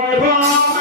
Bye-bye.